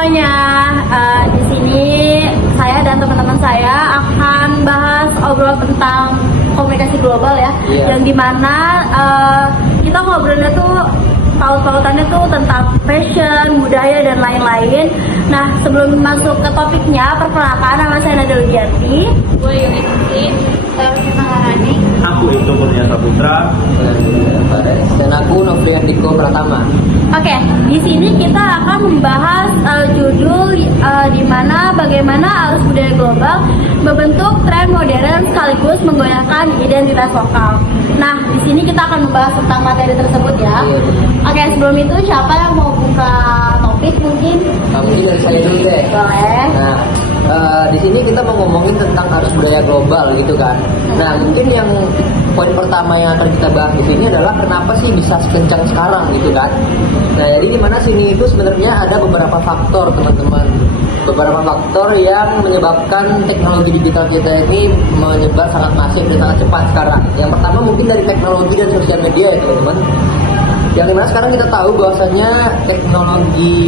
semuanya, di sini saya dan teman-teman saya akan bahas obrol tentang komunikasi global ya, yang dimana kita ngobrolnya tuh pautannya tuh tentang fashion, budaya dan lain-lain. Nah, sebelum masuk ke topiknya, perkenalkan nama saya Nada Lugiati. Gue Yuniti, saya Rina Harani. Aku itu Kurnia Saputra. Dan aku Novriandiko Pratama. Oke, di sini kita akan membahas judul di mana bagaimana arus budaya global membentuk tren modern sekaligus menggoyahkan identitas lokal. Nah, di sini kita akan membahas tentang materi tersebut ya. Oke, sebelum itu siapa yang mau buka topik mungkin? Mungkin dari saya dulu deh. Boleh. Nah, di sini kita mau ngomongin tentang arus budaya global gitu kan. Nah, mungkin yang poin pertama yang akan kita bahas di sini adalah kenapa sih bisa sekencang sekarang gitu kan. Nah, jadi di mana sini itu sebenarnya ada beberapa faktor teman-teman. Beberapa faktor yang menyebabkan teknologi digital kita ini menyebar sangat masif dan sangat cepat sekarang. Yang pertama mungkin dari teknologi dan sosial media ya teman-teman. Yang dimana sekarang kita tahu bahwasanya teknologi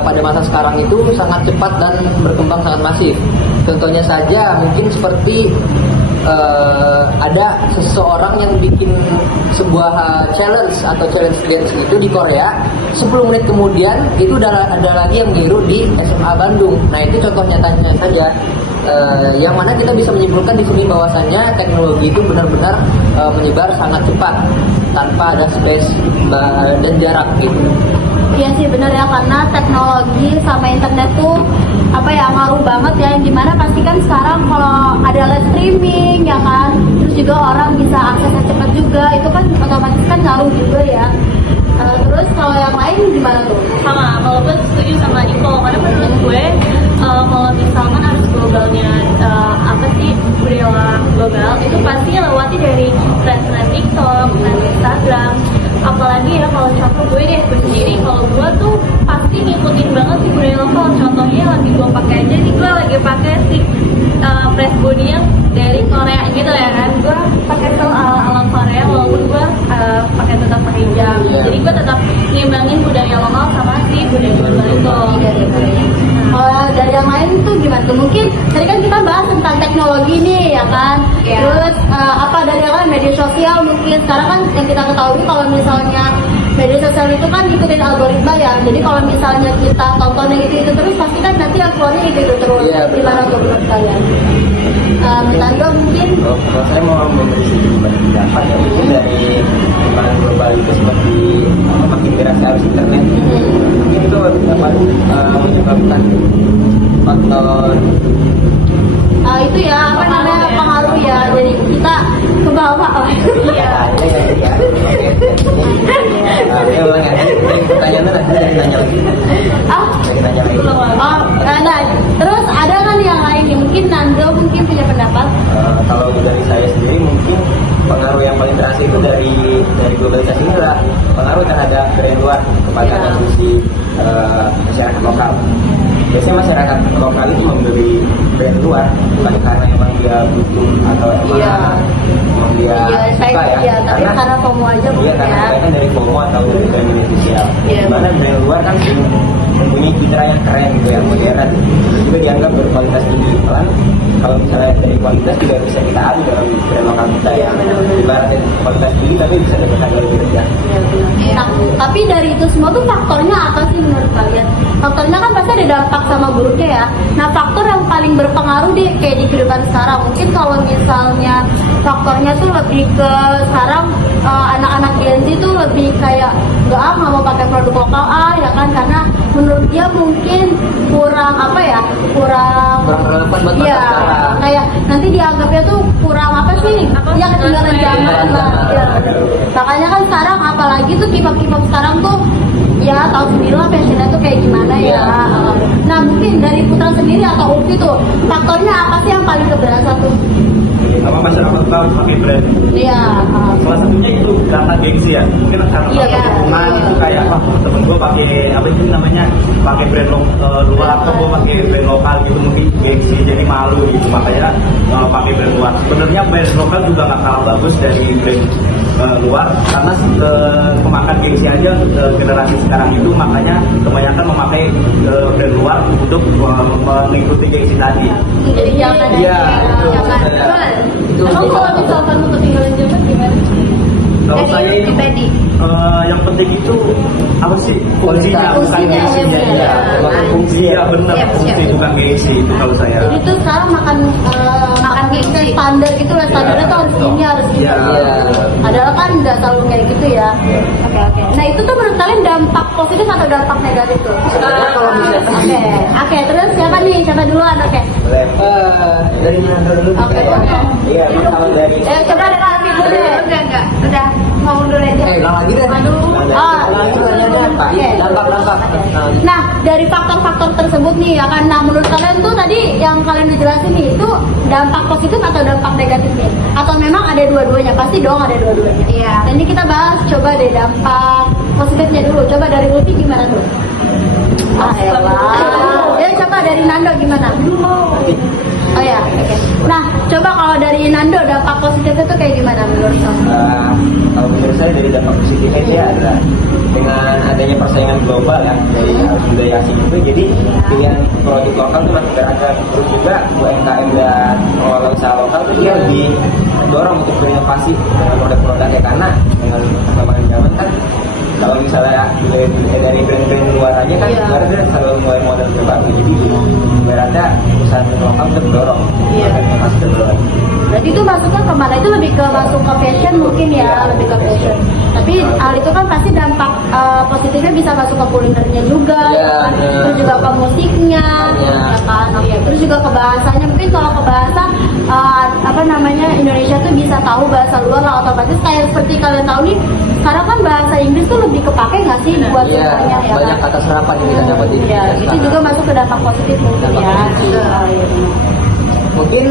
pada masa sekarang itu sangat cepat dan berkembang sangat masif. Contohnya saja mungkin seperti ada seseorang yang bikin sebuah challenge atau challenge dance itu di Korea, 10 menit kemudian itu udah ada lagi yang niru di SMA Bandung. Nah, itu contoh nyatanya saja. Yang mana kita bisa menyimpulkan di sini bahwasannya teknologi itu benar-benar menyebar sangat cepat tanpa ada space dan jarak gitu. Iya sih benar ya, karena teknologi sama internet tuh ngaruh banget ya, yang dimana pasti kan sekarang kalau ada live streaming ya kan, terus juga orang bisa aksesnya cepat juga, itu kan otomatis kan ngaruh juga ya. Terus kalau yang lain gimana tuh? Sama, kalau gue setuju sama Iko, karena menurut gue kalau misalkan arus globalnya budaya global itu pasti lewati dari tren TikTok, tren Instagram. Apalagi ya kalau contoh gue sendiri, kalau gue tuh pasti ngikutin banget sih budaya lokal. Contohnya lagi gue pakai aja nih, gue lagi pakai si press body yang dari Korea gitu ya kan. Gue pakai alam Korea walaupun gue tetap pakai hijab. Jadi gue tetap ngimbangin budaya lokal sama si budaya global itu. Kalau dari yang lain tuh gimana tuh? Mungkin tadi kan kita bahas tentang teknologi nih ya kan. Terus dari yang lain media sosial mungkin sekarang kan yang kita ketahui kalau misalnya media sosial itu kan ikutin algoritma ya. Jadi kalau misalnya kita tontonnya itu terus pasti kan nanti keluarnya itu terus. Gimana tuh menurut kalian? Tanda mungkin? Kalau saya mau memberi sedikit pendapat ya, mungkin dari perkembangan global itu seperti makin derasnya arus internet, mungkin itu dapat menyebabkan faktor itu ya pengaruh ya, jadi kita ke bawah lah. Iya. Pertanyaannya nanti nanya lagi. Nah, terus ada kan yang lain nih, mungkin Nando mungkin punya pendapat? Kalau dari saya sendiri mungkin pengaruh yang paling terasa itu dari globalisasi ini adalah pengaruh terhadap brand luar kepada konsumsi masyarakat lokal. Biasanya masyarakat lokal itu membeli brand luar bukan karena memang dia butuh atau emang dia suka ya, tapi karena FOMO aja mungkin ya. Karena mereka dari FOMO atau dari media sosial. Dimana brand luar kan mempunyai citra yang keren gitu, yang modern, juga dianggap berkualitas tinggi. Kalau misalnya dari kualitas juga bisa kita adu dalam brand lokal kita yang ibaratnya kualitas tinggi tapi bisa dengan harga lebih rendah. Nah, tapi dari itu semua tuh faktornya apa sih menurut kalian? Faktornya kan pasti ada dampak sama buruknya ya. Nah, faktor yang paling berpengaruh deh kayak di kehidupan sekarang. Mungkin kalau misalnya faktornya tuh lebih ke sekarang anak-anak Gen Z tuh lebih kayak nggak mau pakai produk lokal ya kan, karena menurut dia mungkin kurang relevan buat masa sekarang. Kayak nanti dianggapnya tuh kurang yang ketinggalan zaman lah ya. Makanya kan sekarang apalagi tuh K-pop sekarang tuh ya tahu sendiri lah fashionnya tuh kayak gimana ya. Nah, mungkin dari Putra sendiri atau Ufi tuh faktornya apa sih yang paling keberasa tuh? Sama masyarakat lokal pakai brand. Iya. Salah satunya itu data gengsi ya. Mungkin karena teman itu kayak temen gue pakai pakai brand luar atau gue pakai brand lokal gitu, mungkin gengsi jadi malu gitu, makanya pakai brand luar. Sebenarnya brand lokal juga nggak kalah bagus dari brand luar, karena kemakan gengsi aja generasi sekarang itu makanya kebanyakan memakai brand luar untuk mengikuti gengsi tadi. Jadi jangan Iya, betul. jangan. Itu Emang kalau misalkan mau ketinggalan zaman gimana? Kalau saya ini pribadi. yang penting itu apa sih fungsinya, bukan Fungsinya, gengsinya. iya, Ya. benar. Fungsi ya benar, Siap, fungsi siap. bukan gengsi itu kalau saya. Jadi tuh sekarang makan gengsi standar gitu lah, standarnya tuh harus ini harus ini. Iya. Padahal kan nggak selalu kayak gitu ya. Oke. Nah itu tuh menurut kalian dampak positif atau dampak negatif tuh? Sebenarnya kalau misalnya Oke. Terus siapa nih? Siapa duluan? Oke. dari mana dulu? Oke. Iya, emang kalau dari Coba deh Alfi dulu deh. Enggak. Udah mau mundur aja. Ulang lagi deh. Aduh. Ulang lagi nanya apa? Oke. Dampak. Nah, dari faktor-faktor tersebut nih, ya kan, nah menurut kalian tuh tadi yang kalian dijelasin nih, itu dampak positif atau dampak negatif nih? Atau memang ada dua-duanya? Pasti dong ada dua-duanya. Iya. Dan ini kita bahas, coba deh dampak positifnya dulu. Coba dari Lutfi gimana tuh? Ya coba dari Nando gimana? Oh ya, oke. Nah, coba kalau dari Nando dampak positifnya tuh kayak gimana menurut kamu? Kalau menurut saya dari dampak positifnya dia adalah dengan adanya persaingan global ya dari arus budaya asing itu, jadi pilihan produk lokal itu makin beragam. Terus juga UMKM dan pengelola usaha lokal itu dia lebih dorong untuk berinovasi dengan produk-produknya, karena dengan perkembangan zaman kan kalau misalnya dari brand-brand luar aja kan ibaratnya selalu mulai model terbaru, jadi ibaratnya usaha lokal itu mendorong inovasi terdorong. Berarti itu masuknya kemana? Itu lebih ke masuk ke fashion mungkin ya, lebih ke fashion. Tapi hal itu kan pasti dampak positifnya bisa masuk ke kulinernya juga, Iya, kan? bener. Terus juga ke musiknya, Iya. ya kan? Oke. Terus juga ke bahasanya. Mungkin kalau ke bahasa Indonesia tuh bisa tahu bahasa luar lah, otomatis kayak seperti kalian tahu nih. Sekarang kan bahasa Inggris tuh lebih kepake nggak sih buat Iya, semuanya ya banyak kan? kata serapan yang kita dapat di Ya, Indonesia itu sekarang. juga masuk ke dampak positif mungkin Dampak ya. positif. Iya, benar. Mungkin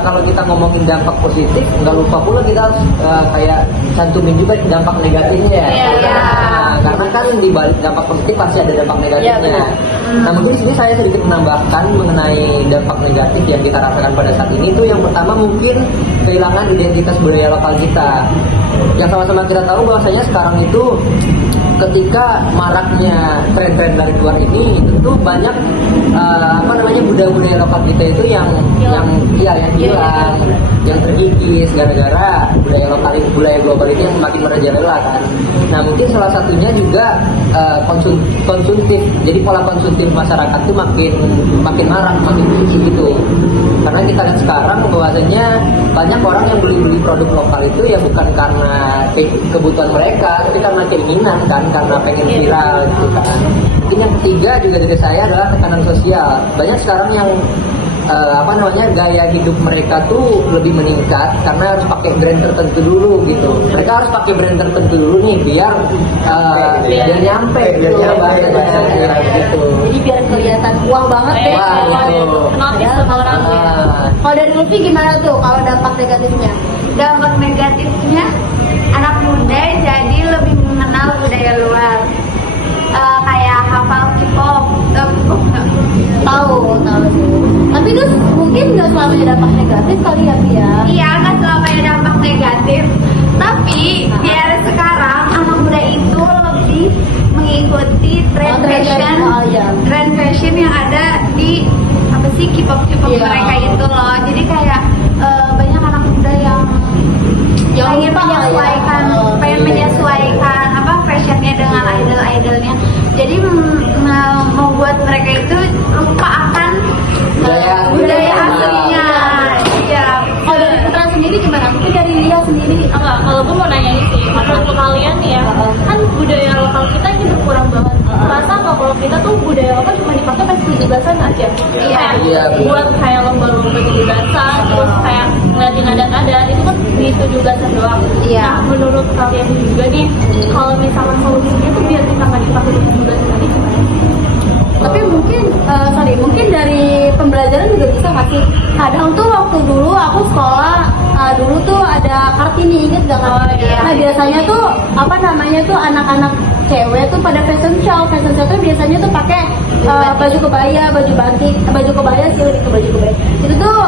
kalau kita ngomongin dampak positif, nggak lupa pula kita harus kayak cantumin juga dampak negatifnya. Iya. Karena kan di balik dampak positif pasti ada dampak negatifnya. benar. Nah mungkin sini saya sedikit menambahkan mengenai dampak negatif yang kita rasakan pada saat ini. Itu yang pertama mungkin kehilangan identitas budaya lokal kita. Yang sama-sama kita tahu bahwasanya sekarang itu ketika maraknya tren-tren dari luar ini, tentu banyak budaya-budaya lokal kita itu yang hilang, yang terkikis gara-gara budaya global itu yang makin merajalela kan. Nah mungkin salah satunya juga konsumtif. Jadi pola konsumtif masyarakat itu makin marak, makin tinggi gitu. Karena kita lihat sekarang bahwasanya banyak orang yang beli produk lokal itu ya bukan karena kebutuhan mereka, tapi karena keinginan kan, karena pengen viral gitu kan. Mungkin yang ketiga juga dari saya adalah tekanan sosial. Banyak sekarang yang gaya hidup mereka tuh lebih meningkat karena harus pakai brand tertentu dulu gitu. Mereka harus pakai brand tertentu dulu nih biar nyampe gitu. Gitu. Jadi biar kelihatan uang banget deh. Wah, gitu. Notice sama orang tuh ya. Kalau dari Lutfi gimana tuh kalau dampak negatifnya? Dampak negatifnya anak muda jadi lebih mengenal budaya luar. Kayak hafal K-pop, Tahu sih. Tapi itu mungkin nggak selamanya dampak negatif kali ya, Pia. iya nggak selamanya dampak negatif, tapi di era sekarang anak muda itu lebih mengikuti tren fashion, tren fashion yang ada di apa sih K-pop Iya. mereka itu loh. Jadi kayak banyak anak muda yang pengen lupa lah ya. menyesuaikan, menyesuaikan apa fashionnya dengan idol-idolnya. Jadi membuat mereka itu lupa akan budaya aslinya. Iya. Kalau dari Putra sendiri gimana? Mungkin dari Lia sendiri. Enggak, kalau gue mau nanya ini sih, menurut kalian nih ya, kan budaya lokal kita ini berkurang banget. Rasa nggak kalau kita tuh budaya lokal cuma dipakai pas 17-an aja? Iya, Buat kayak lomba-lomba 17-an, terus kayak ngeliatin adat-adat, itu kan di 17-an doang. Iya. Nah, menurut kalian juga nih, kalau misalkan solusinya tuh biar kita nggak dipakai di 17-an lagi gimana? Tapi mungkin dari pembelajaran juga bisa nggak sih? Kadang tuh waktu dulu aku sekolah dulu tuh ada Kartini, inget gak kan? Nah biasanya tuh anak-anak cewek tuh pada fashion show tuh biasanya tuh pakai baju kebaya, baju batik, baju kebaya sih lebih ke baju kebaya. Itu tuh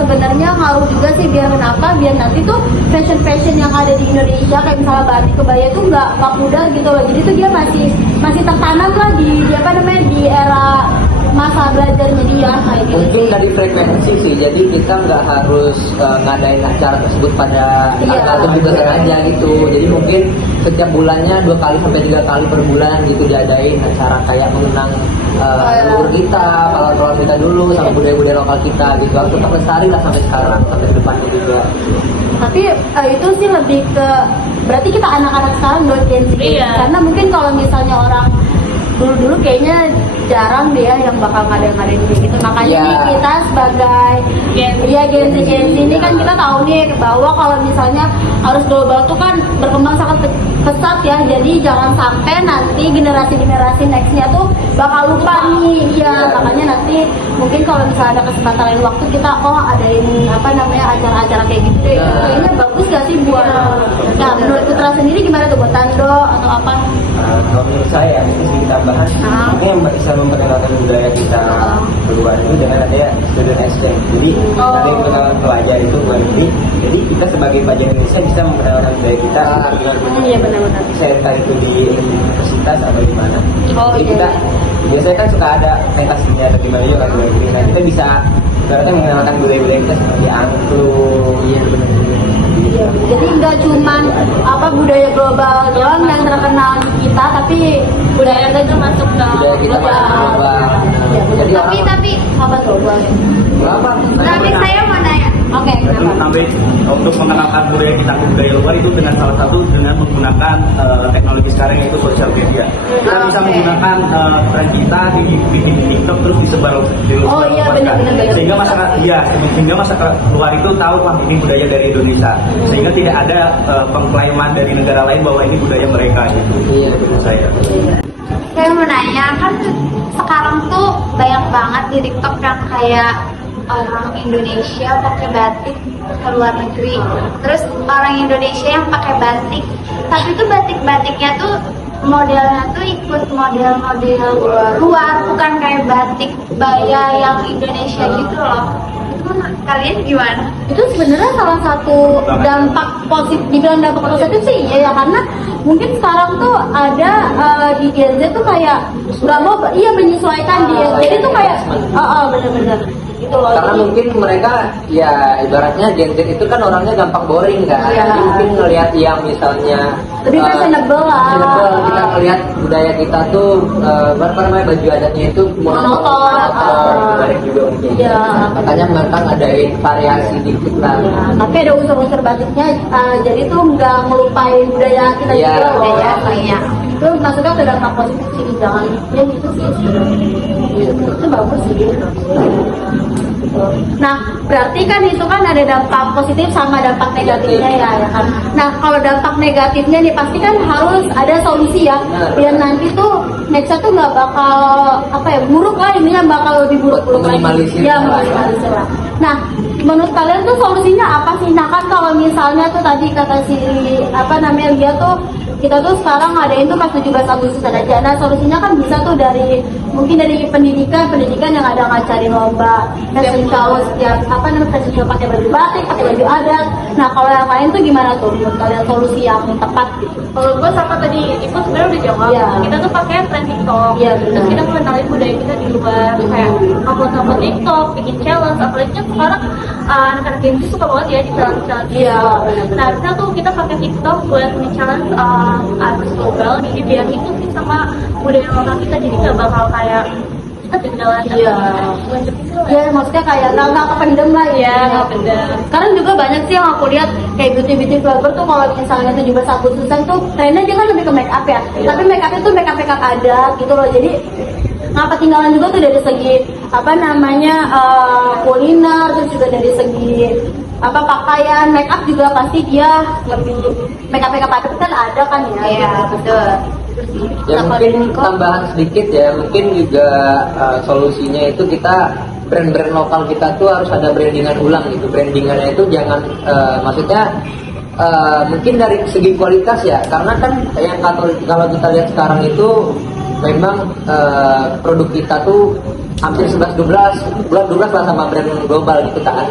sebenarnya ngaruh juga sih biar nanti tuh fashion yang ada di Indonesia kayak misalnya batik kebaya tuh nggak pudar gitu loh. Jadi tuh dia masih tertanam lah di era masa belajarnya dia kayak gitu. Mungkin dari frekuensi sih, jadi kita nggak harus ngadain acara tersebut pada Iya. tanggal 17 aja gitu. Jadi mungkin setiap bulannya 2 kali sampai 3 kali per bulan gitu diadain acara kayak mengenang leluhur kita, pahlawan kita dulu, sama budaya-budaya lokal kita gitu. Harus tetap lestari lah sampai sekarang, sampai ke depannya juga. Tapi itu sih lebih ke berarti kita anak-anak sekarang dong Gen Z. Iya. Karena mungkin kalau misalnya orang dulu kayaknya jarang deh ya yang bakal ngadain kayak gitu. Makanya Iya. nih kita sebagai Gen Z ini kan kita tahu nih bahwa kalau misalnya harus global tuh kan berkembang sangat pesat ya. Jadi jangan sampai nanti generasi nextnya tuh bakal lupa nih. Iya, makanya nanti mungkin kalau misalnya ada kesempatan lain waktu kita adain apa namanya acara-acara kayak gitu deh. Kayaknya bagus gak sih buat nah menurut Putra sendiri gimana tuh buat Tando atau apa? Kalau menurut saya, mesti tambahan mungkin yang bisa memperkenalkan budaya kita keluar itu dengan adanya student exchange. Jadi nanti memperkenalkan pelajar itu luar negeri. Jadi kita sebagai pelajar Indonesia bisa memperkenalkan budaya kita dengan Iya benar-benar. saya entah itu di universitas atau di mana. Oh, Jadi iya. kita biasanya kan suka ada pentasnya atau di mana juga kan luar negeri. Nah kita bisa berarti mengenalkan budaya-budaya kita seperti angklung, Iya, jadi nggak cuman apa budaya global doang yang terkenal di kita, tapi budaya kita itu masuk ke Budaya kita masuk ke global. Iya, Jadi tapi apa tuh boleh? Berapa? Tapi saya mau nanya. Oke, kenapa? Sampai untuk mengenalkan budaya kita ke budaya luar itu dengan salah satu dengan menggunakan teknologi sekarang yaitu sosial media. Kita bisa menggunakan tren kita di TikTok terus disebar di luar. Oh iya, benar-benar. Sehingga masyarakat luar itu tahu wah ini budaya dari Indonesia. Sehingga tidak ada pengklaiman dari negara lain bahwa ini budaya mereka gitu. Iya, Menurut saya. Saya mau nanya, kan sekarang tuh banyak banget di TikTok yang kayak orang Indonesia pakai batik ke luar negeri, terus orang Indonesia yang pakai batik, tapi tuh batik-batiknya tuh modelnya tuh ikut model-model luar, bukan kayak batik baya yang Indonesia gitu loh. Itu kalian gimana? Itu sebenarnya salah satu dampak positif, dibilang dampak positif sih ya karena mungkin sekarang tuh ada di Gen Z tuh kayak nggak mau menyesuaikan dia, jadi tuh kayak bener-bener gitu loh. Karena Jadi, mungkin mereka ya ibaratnya Gen Z itu kan orangnya gampang boring kan. Iya. Jadi mungkin ngelihat yang misalnya Lebih fashionable lah. fashionable, kita ngelihat budaya kita tuh apa namanya baju adatnya itu Monoton. menarik juga mungkin. Iya. Makanya mereka ngadain variasi dikit lah. tapi ada unsur-unsur batiknya, jadi tuh nggak ngelupain budaya kita Iya, juga loh. budaya aslinya. Itu maksudnya udah dampak positif sih, jangan ya gitu sih sebenarnya. Itu bagus sih. Nah, berarti kan itu kan ada dampak positif sama dampak negatifnya ya kan. Nah, kalau dampak negatifnya nih pasti kan harus ada solusi ya. Biar nanti tuh nextnya tuh nggak bakal buruk lah, ininya bakal lebih buruk-buruk lagi. Minimalisir Ya, lah. minimalisir lah. Nah, menurut kalian tuh solusinya apa sih? Nah kan kalau misalnya tuh tadi kata si Lia tuh kita tuh sekarang ngadain tuh pas 17 Agustusan aja. Nah solusinya kan bisa tuh mungkin dari pendidikan yang ada ngajarin lomba fashion show setiap fashion show pakai baju batik, pakai baju adat. Nah kalau yang lain tuh gimana tuh menurut kalian solusi yang tepat gitu? Kalau gue sama tadi itu sebenarnya udah jawab. Iya. Kita tuh pakai tren TikTok. Iya, Terus benar. kita mengenalin budaya kita di luar, kayak upload TikTok, bikin challenge. Apalagi kan sekarang anak-anak Gen Z suka banget ya di challenge. Iya, benar. Nah, kita tuh kita pakai TikTok buat nge-challenge artis global. Jadi biar ikutin sama budaya lokal kita, jadi nggak bakal kayak kita ketinggalan. Iya. Ya maksudnya kayak nggak kependem lah ya. nggak pendem. Sekarang juga banyak sih yang aku lihat kayak beauty vlogger tuh kalau misalnya 17 Agustusan tuh trennya dia kan lebih ke make up ya. Tapi make upnya tuh make up adat gitu loh. Jadi nggak ketinggalan juga tuh dari segi kuliner, terus juga dari segi pakaian, make up juga pasti dia lebih make up adat kan ada kan ya. Iya, betul. Ya mungkin tambahan sedikit ya, mungkin juga solusinya itu kita brand-brand lokal kita tuh harus ada brandingan ulang gitu. Brandingannya itu jangan maksudnya mungkin dari segi kualitas ya, karena kan yang kalau kita lihat sekarang itu memang produk kita tuh hampir 11-12 lah sama brand global gitu kan,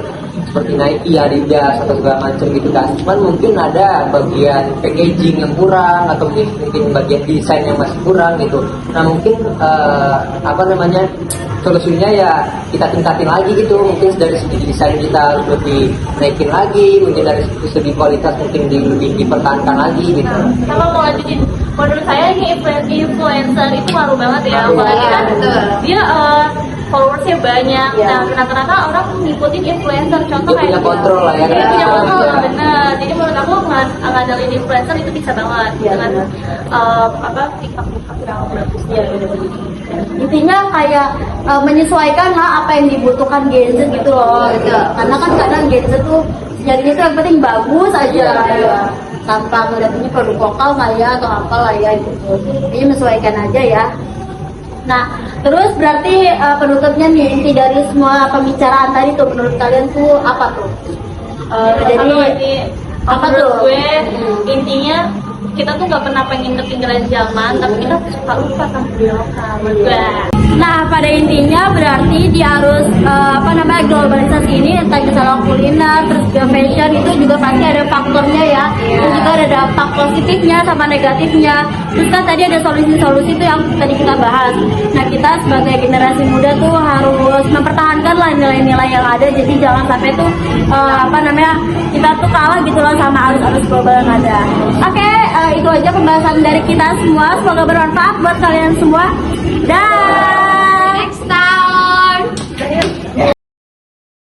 seperti Nike, Adidas atau segala macam gitu kan. Cuman mungkin ada bagian packaging yang kurang atau mungkin bagian desain yang masih kurang gitu. Nah mungkin solusinya ya kita tingkatin lagi gitu, mungkin dari segi desain kita lebih naikin lagi, mungkin dari segi kualitas mungkin lebih dipertahankan lagi gitu. Sama mau lanjutin, menurut saya ini influencer itu ngaruh banget ya, apalagi kan dia followersnya banyak. Nah rata-rata orang ngikutin influencer, contoh Dia punya kayak kontrol lah ya. dia punya kontrol, bener. Jadi menurut aku ngandelin influencer itu bisa banget dengan TikTok yang bagus dia. Intinya kayak menyesuaikan lah apa yang dibutuhkan Gen Z gitu loh gitu. Karena kan kadang Gen Z tuh jadinya tuh yang penting bagus aja ya. Tanpa ngeliat ini produk lokal nggak ya atau apa lah ya gitu. Jadi menyesuaikan aja ya. Nah terus berarti penutupnya nih, inti dari semua pembicaraan tadi tuh menurut kalian tuh apa tuh? Apa tuh? Gue intinya kita tuh nggak pernah pengen ketinggalan zaman, tapi kita suka lupa sama budaya lokal. Nah, pada intinya berarti dia harus globalisasi ini, entah misalnya kuliner, terus juga fashion, itu juga pasti ada faktornya ya. Terus juga ada dampak positifnya sama negatifnya. Terus kan tadi ada solusi-solusi itu yang tadi kita bahas. Nah, kita sebagai generasi muda tuh harus mempertahankan lah nilai-nilai yang ada. Jadi jangan sampai tuh kita tuh kalah gitu loh sama arus-arus global yang ada. Oke, itu aja pembahasan dari kita semua. Semoga bermanfaat buat kalian semua. Dah.